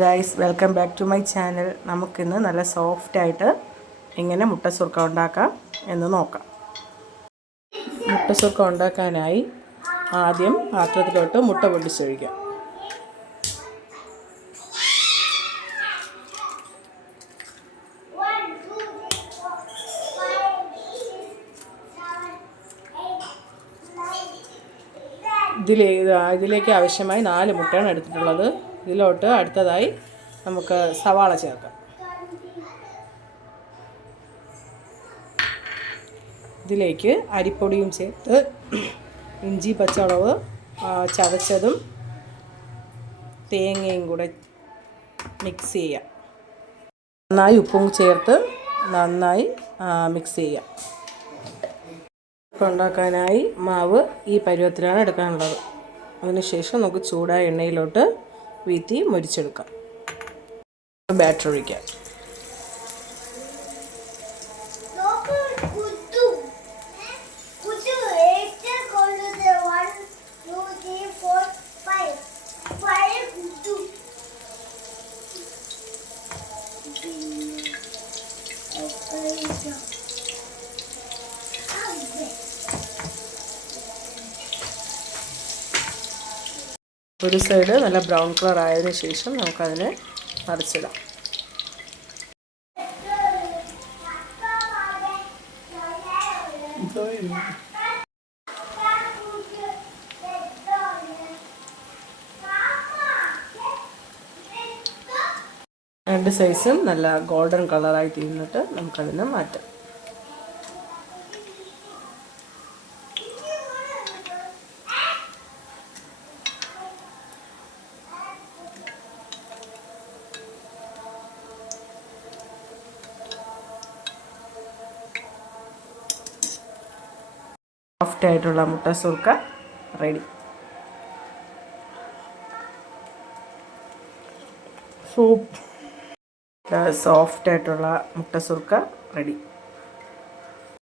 Guys, welcome back to my channel. നമുക്കിന്ന് നല്ല സോഫ്റ്റായിട്ട് എങ്ങനെ മുട്ട സുർക്ക ഉണ്ടാക്കാം എന്ന് നോക്കാം. മുട്ട സുർക്ക ഉണ്ടാക്കാനായി ആദ്യം പാത്രത്തിലോട്ട് മുട്ട പൊട്ടിച്ചൊഴിക്കാം. ഇതിലേക്ക് ആവശ്യമായി 4 മുട്ടയാണ് എടുത്തിട്ടുള്ളത്. ഇതിലോട്ട് അടുത്തതായി നമുക്ക് സവാള ചേർക്കാം. ഇതിലേക്ക് അരിപ്പൊടിയും ചേർത്ത് ഇഞ്ചി പച്ചമുളക് ചതച്ചതും തേങ്ങയും കൂടെ മിക്സ് ചെയ്യാം. നന്നായി ഉപ്പും ചേർത്ത് നന്നായി മിക്സ് ചെയ്യാം. ഉണ്ടാക്കാനായി മാവ് ഈ പരുവത്തിലാണ് എടുക്കാനുള്ളത്. അതിനുശേഷം നമുക്ക് ചൂടായ എണ്ണയിലോട്ട് വീത്തി മൊരിച്ചെടുക്കാം. ബാറ്റർ ഒഴിക്കാം. ഒരു സൈഡ് നല്ല ബ്രൗൺ കളർ ആയതിനു ശേഷം നമുക്കതിനെ മറിച്ചിടാം. രണ്ട് സൈസും നല്ല ഗോൾഡൻ കളറായി തീർന്നിട്ട് നമുക്കതിനെ മാറ്റാം. സോഫ്റ്റായിട്ടുള്ള മുട്ട സുർക്ക റെഡി. സോഫ്റ്റായിട്ടുള്ള മുട്ട സുർക്ക റെഡി.